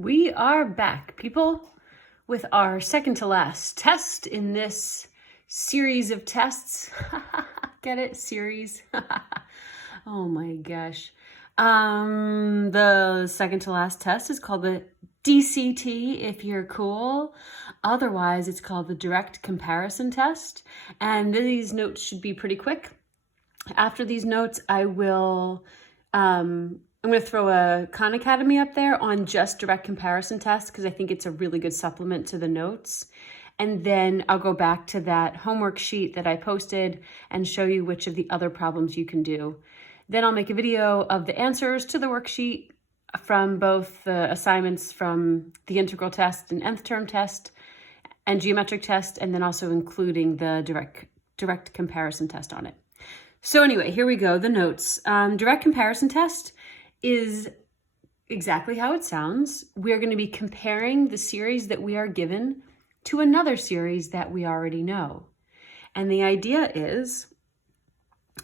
We are back, people, with our second to last test in this series of tests. Get it? Series. Oh my gosh. The second to last test is called the DCT if you're cool. Otherwise, it's called the direct comparison test. And these notes should be pretty quick. After these notes, I'm going to throw a Khan Academy up there on just direct comparison tests because I think it's a really good supplement to the notes. And then I'll go back to that homework sheet that I posted and show you which of the other problems you can do. Then I'll make a video of the answers to the worksheet from both the assignments from the integral test and nth term test and geometric test, and then also including the direct comparison test on it. So anyway, here we go, the notes. Direct comparison test is exactly how it sounds. We're going to be comparing the series that we are given to another series that we already know. And the idea is,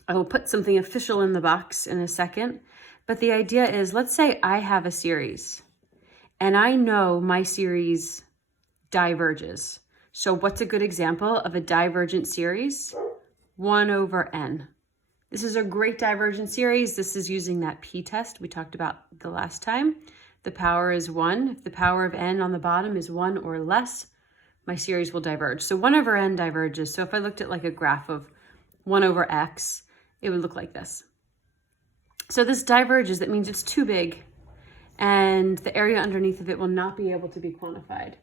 I will put something official in the box in a second, but the idea is, let's say I have a series and I know my series diverges. So what's a good example of a divergent series? 1 over n. This is a great divergent series. This is using that p-test we talked about the last time. The power is 1. If the power of n on the bottom is 1 or less, my series will diverge. So 1 over n diverges. So if I looked at like a graph of 1 over x, it would look like this. So this diverges. That means it's too big, and the area underneath of it will not be able to be quantified.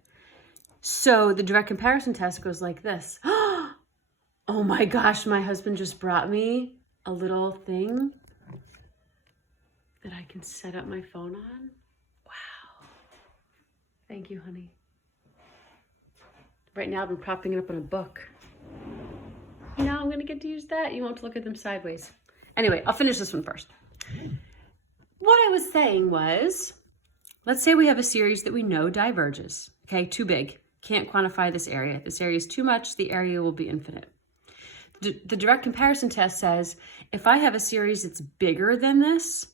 So the direct comparison test goes like this. Oh my gosh, my husband just brought me a little thing that I can set up my phone on. Wow. Thank you, honey. Right now I've been propping it up on a book. Now I'm gonna get to use that. You won't look at them sideways. Anyway, I'll finish this one first. What I was saying was, let's say we have a series that we know diverges. Okay, too big. Can't quantify this area. This area is too much. The area will be infinite. The direct comparison test says, if I have a series that's bigger than this,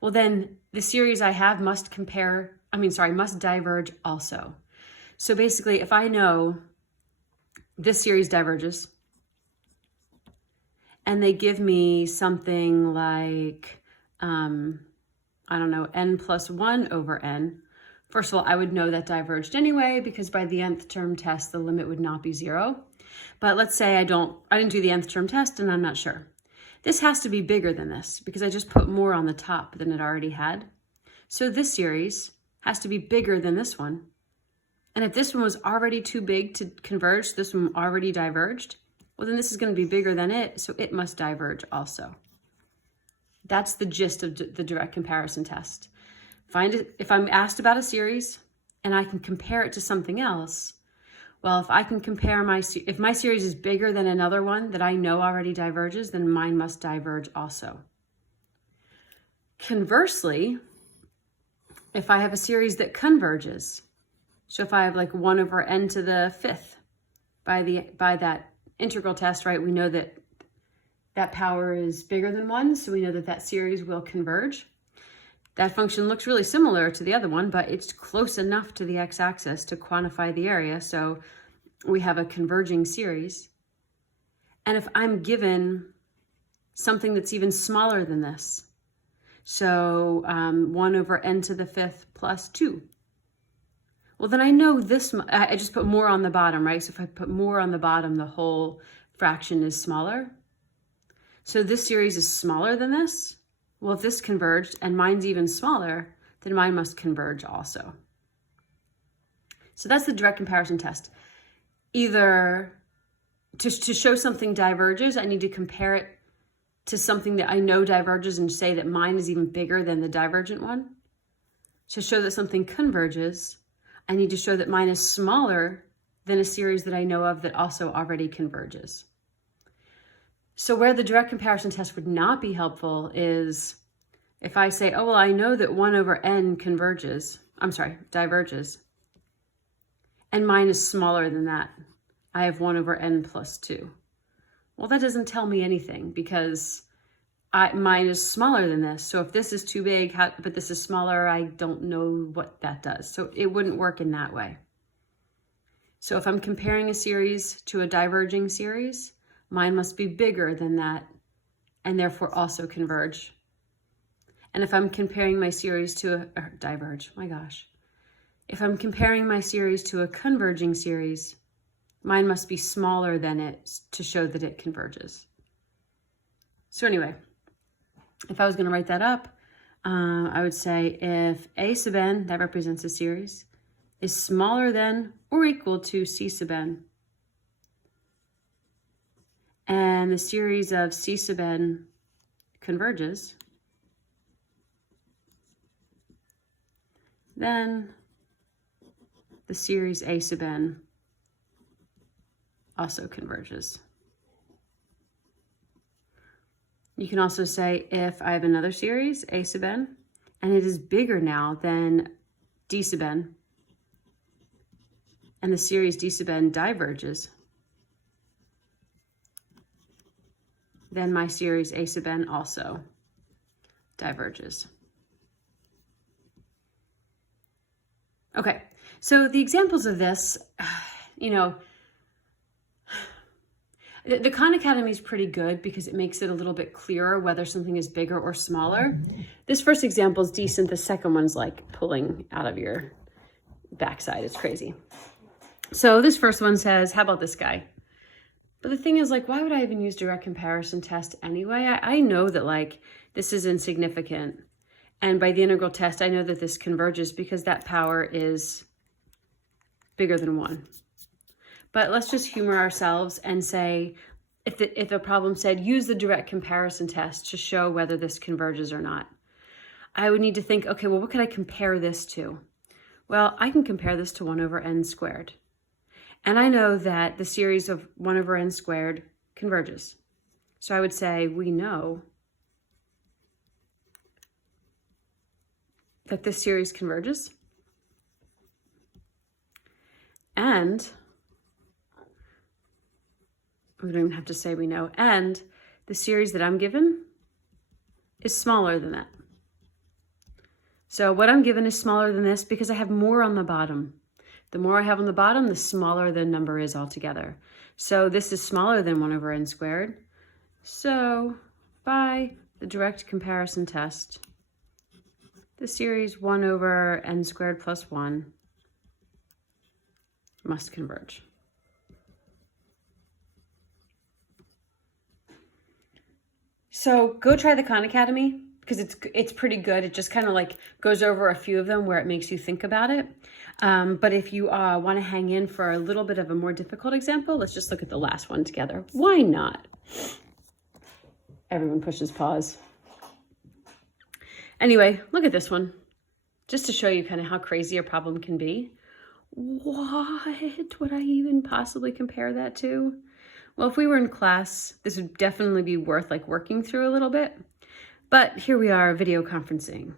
well then the series I have must diverge also. So basically, if I know this series diverges, and they give me something like, I don't know, n plus 1 over n, first of all, I would know that diverged anyway, because by the nth term test, the limit would not be 0. But let's say I didn't do the nth term test and I'm not sure. This has to be bigger than this because I just put more on the top than it already had. So this series has to be bigger than this one. And if this one was already too big to converge, this one already diverged, well then this is going to be bigger than it, so it must diverge also. That's the gist of the direct comparison test. If I'm asked about a series and I can compare it to something else, well, if I can compare if my series is bigger than another one that I know already diverges, then mine must diverge also. Conversely, if I have a series that converges, so if I have like 1 over n to the 5th by that integral test, right, we know that that power is bigger than 1, so we know that that series will converge. That function looks really similar to the other one, but it's close enough to the x-axis to quantify the area, so we have a converging series. And if I'm given something that's even smaller than this, so 1 over n to the 5th plus 2, well then I know this, I just put more on the bottom, right? So if I put more on the bottom, the whole fraction is smaller. So this series is smaller than this. Well, if this converged and mine's even smaller, then mine must converge also. So that's the direct comparison test. Either to show something diverges, I need to compare it to something that I know diverges and say that mine is even bigger than the divergent one. To show that something converges, I need to show that mine is smaller than a series that I know of that also already converges. So where the direct comparison test would not be helpful is if I say, oh, well, I know that 1 over n diverges, and mine is smaller than that. I have 1 over n plus 2. Well, that doesn't tell me anything because mine is smaller than this. So if this is too big, but this is smaller, I don't know what that does. So it wouldn't work in that way. So if I'm comparing a series to a diverging series, mine must be bigger than that and therefore also converge. And if I'm comparing my series to diverge, my gosh. If I'm comparing my series to a converging series, mine must be smaller than it to show that it converges. So anyway, if I was going to write that up, I would say if A sub n, that represents a series, is smaller than or equal to C sub n, and the series of C sub n converges, then the series A sub n also converges. You can also say if I have another series, A sub n, and it is bigger now than D sub n, and the series D sub n diverges, then my series A sub n also diverges. Okay, so the examples of this, you know, the Khan Academy is pretty good because it makes it a little bit clearer whether something is bigger or smaller. This first example is decent. The second one's like pulling out of your backside. It's crazy. So this first one says, how about this guy? But the thing is, like, why would I even use direct comparison test anyway? I know that, like, this is insignificant. And by the integral test, I know that this converges because that power is bigger than 1. But let's just humor ourselves and say, if the problem said, use the direct comparison test to show whether this converges or not, I would need to think, okay, well, what could I compare this to? Well, I can compare this to 1 over n squared. And I know that the series of 1 over n squared converges. So I would say we know that this series converges. And we don't even have to say we know. And the series that I'm given is smaller than that. So what I'm given is smaller than this because I have more on the bottom. The more I have on the bottom, the smaller the number is altogether. So this is smaller than 1 over n squared. So by the direct comparison test, the series 1 over n squared plus 1 must converge. So go try the Khan Academy because it's pretty good. It just kind of like goes over a few of them where it makes you think about it. But if you want to hang in for a little bit of a more difficult example, let's just look at the last one together. Why not? Everyone pushes pause. Anyway, look at this one. Just to show you kind of how crazy a problem can be. What would I even possibly compare that to? Well, if we were in class, this would definitely be worth like working through a little bit. But here we are video conferencing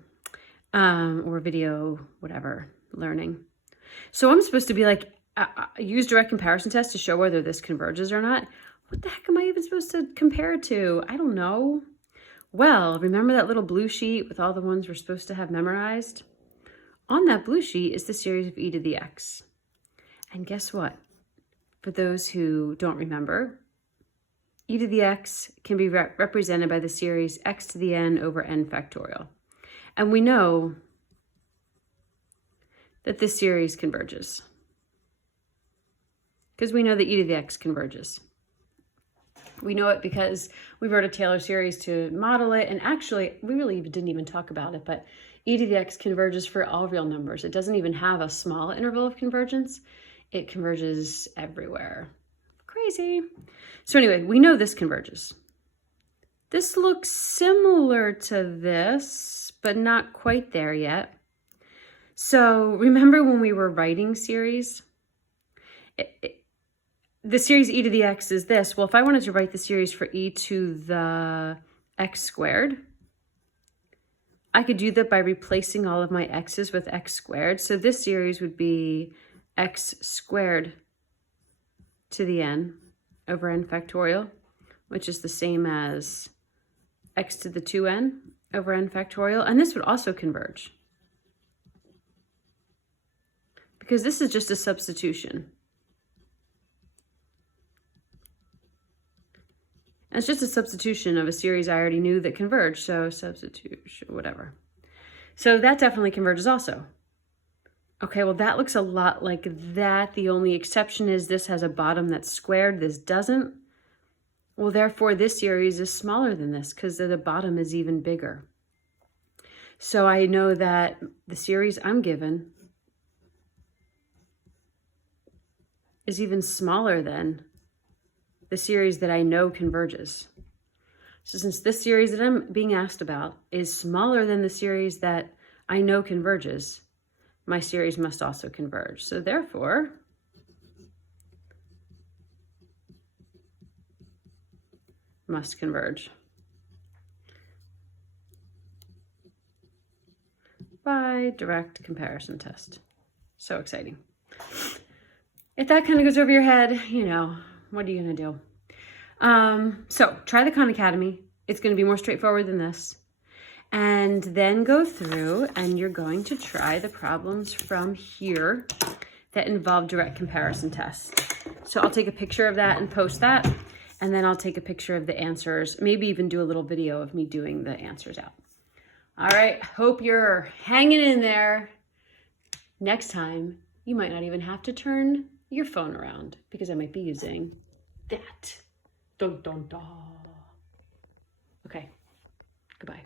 or video whatever learning. So I'm supposed to be like, use direct comparison test to show whether this converges or not. What the heck am I even supposed to compare it to? I don't know. Well, remember that little blue sheet with all the ones we're supposed to have memorized? On that blue sheet is the series of e to the x. And guess what? For those who don't remember, e to the x can be represented by the series x to the n over n factorial. And we know that this series converges because we know that e to the x converges. We know it because we wrote a Taylor series to model it, and actually we really didn't even talk about it, but e to the x converges for all real numbers. It doesn't even have a small interval of convergence. It converges everywhere. Crazy. So anyway, we know this converges. This looks similar to this, but not quite there yet. So remember when we were writing series? The series e to the x is this. Well, if I wanted to write the series for e to the x squared, I could do that by replacing all of my x's with x squared. So this series would be x squared to the n over n factorial, which is the same as x to the 2n over n factorial, and this would also converge. Because this is just a substitution. And it's just a substitution of a series I already knew that converged, so substitution, whatever. So that definitely converges also. Okay, well that looks a lot like that. The only exception is this has a bottom that's squared, this doesn't. Well, therefore this series is smaller than this because the bottom is even bigger. So I know that the series I'm given is even smaller than the series that I know converges. So since this series that I'm being asked about is smaller than the series that I know converges, my series must also converge. So therefore, must converge by direct comparison test. So exciting. If that kind of goes over your head, you know, what are you going to do? So try the Khan Academy. It's going to be more straightforward than this. And then go through and you're going to try the problems from here that involve direct comparison tests. So I'll take a picture of that and post that. And then I'll take a picture of the answers, maybe even do a little video of me doing the answers out. All right, hope you're hanging in there. Next time, you might not even have to turn your phone around because I might be using that. Dun, dun, dun. Okay, goodbye.